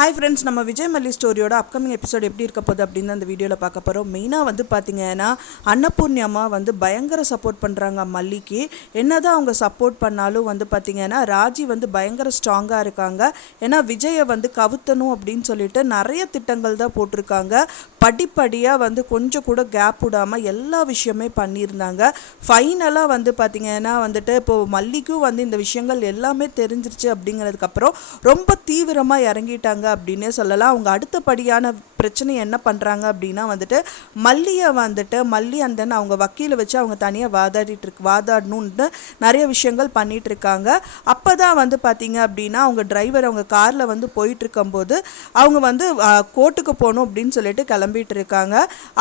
Hi friends, நம்ம விஜய் மல்லி ஸ்டோரியோட upcoming episode எப்படி இருக்க போகுது அப்படின்னு அந்த வீடியோவில் பார்க்க போகிறோம். மெயினாக வந்து பார்த்தீங்கன்னா அன்னபூர்ணி அம்மா வந்து பயங்கர சப்போர்ட் பண்ணுறாங்க மல்லிக்கு. என்னதான் அவங்க சப்போர்ட் பண்ணாலும் வந்து பார்த்தீங்கன்னா ராஜி வந்து பயங்கர ஸ்ட்ராங்காக இருக்காங்க. ஏன்னா விஜயை வந்து கவுத்தணும் அப்படின்னு சொல்லிட்டு நிறைய திட்டங்கள் தான் போட்டிருக்காங்க. படிப்படியாக வந்து கொஞ்சம் கூட கேப் விடாமல் எல்லா விஷயமே பண்ணியிருந்தாங்க. ஃபைனலாக வந்து பார்த்திங்கன்னா வந்துட்டு இப்போது மல்லிக்கும் வந்து இந்த விஷயங்கள் எல்லாமே தெரிஞ்சிருச்சு. அப்படிங்கிறதுக்கப்புறம் ரொம்ப தீவிரமாக இறங்கிட்டாங்க அப்படின்னே சொல்லலாம். அவங்க அடுத்தபடியான பிரச்சனை என்ன பண்ணுறாங்க அப்படின்னா வந்துட்டு மல்லி அந்த அவங்க வக்கீலை வச்சு அவங்க தனியாக வாதாடணுன்னு நிறைய விஷயங்கள் பண்ணிகிட்டு இருக்காங்க. அப்போ தான் வந்து பார்த்திங்க அப்படின்னா அவங்க டிரைவர் அவங்க காரில் வந்து போயிட்டு இருக்கும்போது அவங்க வந்து கோர்ட்டுக்கு போகணும் அப்படின்னு சொல்லிட்டு கிளம்பிட்டு இருக்காங்க.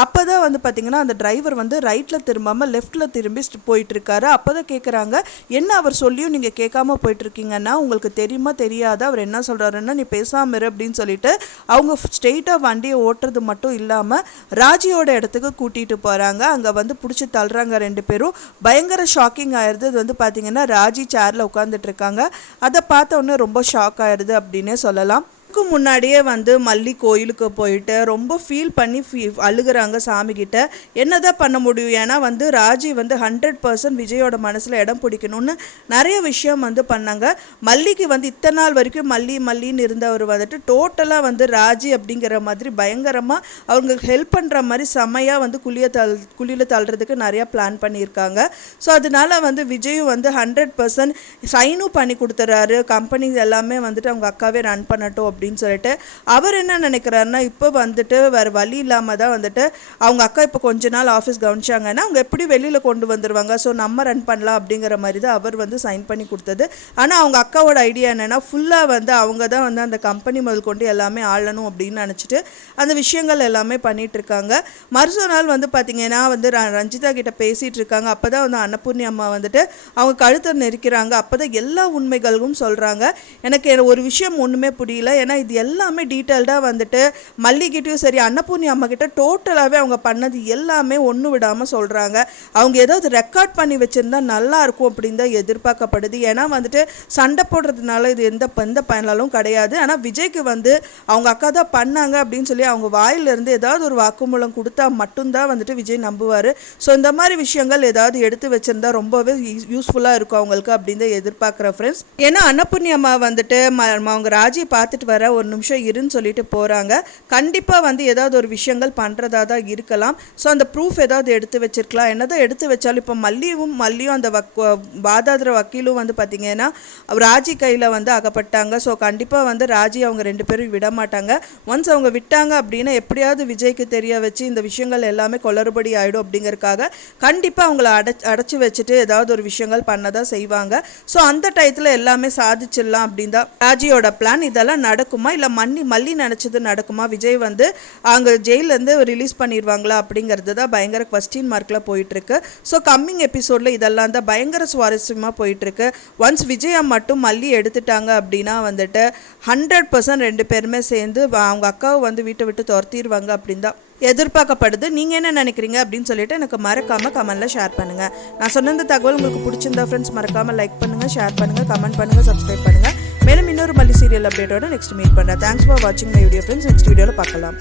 அப்போ தான் வந்து பார்த்திங்கன்னா அந்த டிரைவர் வந்து ரைட்டில் திரும்பாமல் லெஃப்டில் திரும்பி போயிட்டுருக்காரு. அப்போ தான் கேட்குறாங்க, என்ன அவர் சொல்லியும் நீங்கள் கேட்காம போயிட்டுருக்கீங்கன்னா உங்களுக்கு தெரியுமா தெரியாத அவர் என்ன சொல்கிறாருன்னா நீ பேசாமல் இரு அப்படின்னு சொல்லிட்டு அவங்க ஸ்ட்ரெயிட்டாக வண்டியை ஓட்டுறது மட்டும் இல்லாமல் ராஜியோட இடத்துக்கு கூட்டிகிட்டு போகிறாங்க. அங்கே வந்து பிடிச்சி தள்ளுறாங்க ரெண்டு பேரும். பயங்கர ஷாக்கிங் ஆயிடுது. அது வந்து பார்த்திங்கன்னா ராஜி சேரில் உட்காந்துட்டு இருக்காங்க. அதை பார்த்த உடனே ரொம்ப ஷாக் ஆயிடுது அப்படின்னே சொல்லலாம். இதுக்கு முன்னாடியே வந்து மல்லி கோயிலுக்கு போயிட்டு ரொம்ப ஃபீல் பண்ணி அழுகிறாங்க சாமிக்கிட்ட. என்னதான் பண்ண முடியும்? ஏன்னா வந்து ராஜி வந்து 100% விஜயோட மனசில் இடம் பிடிக்கணும்னு நிறைய விஷயம் வந்து பண்ணாங்க. மல்லிக்கு வந்து இத்தனை நாள் வரைக்கும் மல்லின்னு இருந்தவர் வந்துட்டு டோட்டலாக வந்து ராஜி அப்படிங்கிற மாதிரி பயங்கரமாக அவங்களுக்கு ஹெல்ப் பண்ணுற மாதிரி செம்மையாக வந்து குழியில் தள்ளுறதுக்கு நிறையா பிளான் பண்ணியிருக்காங்க. ஸோ அதனால வந்து விஜயும் வந்து 100% சைனும் பண்ணி கொடுத்துறாரு. கம்பெனிஸ் எல்லாமே வந்துட்டு அவங்க அக்காவே ரன் பண்ணட்டும் அப்படின்னு சொல்லிட்டு அவர் என்ன நினைக்கிறாருன்னா இப்போ வந்துட்டு வேறு வழி இல்லாமல் தான் வந்துட்டு அவங்க அக்கா இப்போ கொஞ்ச நாள் ஆஃபீஸ் கவனிச்சாங்கன்னா அவங்க எப்படி வெளியில் கொண்டு வந்துடுவாங்க. ஸோ நம்ம ரன் பண்ணலாம் அப்படிங்கிற மாதிரி தான் அவர் வந்து சைன் பண்ணி கொடுத்தது. ஆனால் அவங்க அக்காவோட ஐடியா என்னென்னா ஃபுல்லாக வந்து அவங்க தான் வந்து அந்த கம்பெனி முதல் கொண்டு எல்லாமே ஆளணும் அப்படின்னு நினச்சிட்டு அந்த விஷயங்கள் எல்லாமே பண்ணிகிட்டு இருக்காங்க. மறுசொரு நாள் வந்து பார்த்திங்கன்னா வந்து ரஞ்சிதா கிட்ட பேசிகிட்டு இருக்காங்க. அப்போ தான் வந்து அன்னபூர்ணி அம்மா வந்துட்டு அவங்க கழுத்தை நெரிக்கிறாங்க. அப்போ தான் எல்லா உண்மைகளும் சொல்கிறாங்க. எனக்கு ஒரு விஷயம் ஒன்றுமே புரியல. ஏன்னா இது எல்லாமே டீட்டெயில்டாக வந்துட்டு மல்லிகிட்டையும் சரி அன்னபூர்ணி அம்மா கிட்ட டோட்டலாகவே அவங்க பண்ணது எல்லாமே ஒன்று விடாமல் சொல்கிறாங்க. அவங்க ஏதாவது ரெக்கார்ட் பண்ணி வச்சுருந்தா நல்லாயிருக்கும் அப்படின்னு தான் எதிர்பார்க்கப்படுது. ஏன்னா வந்துட்டு சண்டை போடுறதுனால இது எந்த பயனாலும் கிடையாது. ஆனால் விஜய்க்கு வந்து அவங்க அக்கா தான் பண்ணாங்க அப்படின்னு சொல்லி அவங்க வாயிலிருந்து ஏதாவது ஒரு வாக்குமூலம் கொடுத்தா மட்டும்தான் வந்துட்டு விஜய் நம்புவார். ஸோ இந்த மாதிரி விஷயங்கள் ஏதாவது எடுத்து வச்சுருந்தா ரொம்பவே யூஸ்ஃபுல்லாக இருக்கும் அவங்களுக்கு அப்படின்னு தான் எதிர்பார்க்குற ஃப்ரெண்ட்ஸ். ஏன்னா அன்னபூர்ணி அம்மா வந்துட்டு அவங்க ராஜியை பார்த்துட்டு வர ஒரு நிமிஷம் இருன்னு சொல்லிட்டு போகிறாங்க. கண்டிப்பாக வந்து ஏதாவது ஒரு விஷயங்கள் பண்ணுறதா தான் இருக்கலாம். ஸோ அந்த ப்ரூஃப் ஏதாவது எடுத்து வச்சிருக்கலாம். என்னதான் எடுத்து வச்சாலும் இப்போ மல்லியும் அந்த வாதாடுற வக்கீலும் வந்து பார்த்திங்கன்னா ராஜி கையில் வந்து அகப்பட்டாங்க. ஸோ கண்டிப்பாக வந்து ராஜி அவங்க ரெண்டு பேரும் விட மாட்டாங்க. ஒன்ஸ் அவங்க விட்டாங்க அப்படின்னா எப்படியாவது விஜய்க்கு தெரிய வச்சு இந்த விஷயங்கள் எல்லாமே குளறுபடி ஆகிடும் அப்படிங்கிறதுக்காக கண்டிப்பாக அவங்கள அடைச்சி வச்சுட்டு ஏதாவது ஒரு விஷயங்கள் பண்ணதான் செய்வாங்க. ஸோ அந்த டயத்தில் எல்லாமே சாதிச்சிடலாம் அப்படின்னு தான் ராஜியோட பிளான். இதெல்லாம் நடக்குமா இல்லை மல்லி நினச்சது நடக்குமா? விஜய் வந்து அங்கே ஜெயிலேருந்து ரிலீஸ் பண்ணிடுவாங்களா அப்படிங்கிறது தான் பயங்கர குவஸ்டின் மார்க்கில் போயிட்டுருக்கு. ஸோ கம்மிங் எபிசோடில் இதெல்லாம் தான் பயங்கர சுவாரஸ்யமாக போயிட்டுருக்கு. ஒன்ஸ் விஜயை மட்டும் மல்லி எடுத்துட்டாங்க அப்படின்னா வந்துட்டு 100% ரெண்டு பேருமே சேர்ந்து அவங்க அக்காவை வந்து வீட்டை விட்டு துரத்திடுவாங்க அப்படின்னு தான் எதிர்பார்க்கப்படுது. நீங்கள் என்ன நினைக்கிறீங்க அப்படின்னு சொல்லிட்டு எனக்கு மறக்காமல் கமெண்ட்டில் ஷேர் பண்ணுங்கள். நான் சொன்ன இந்த தகவல் உங்களுக்கு பிடிச்சிருந்தா ஃப்ரெண்ட்ஸ் மறக்காமல் லைக் பண்ணுங்கள், ஷேர் பண்ணுங்கள், கமெண்ட் பண்ணுங்கள், சப்ஸ்கிரைப் பண்ணுங்கள். மேலும் இன்னொரு மல்லி சீரியல் அப்டேட்டோட நெக்ஸ்ட் மீட் பண்ணுறேன். தேங்க்ஸ் ஃபார் வாட்சிங் மை வீடியோ ஃப்ரெண்ட்ஸ். நெக்ஸ்ட் வீடியோவில் பார்க்கலாம்.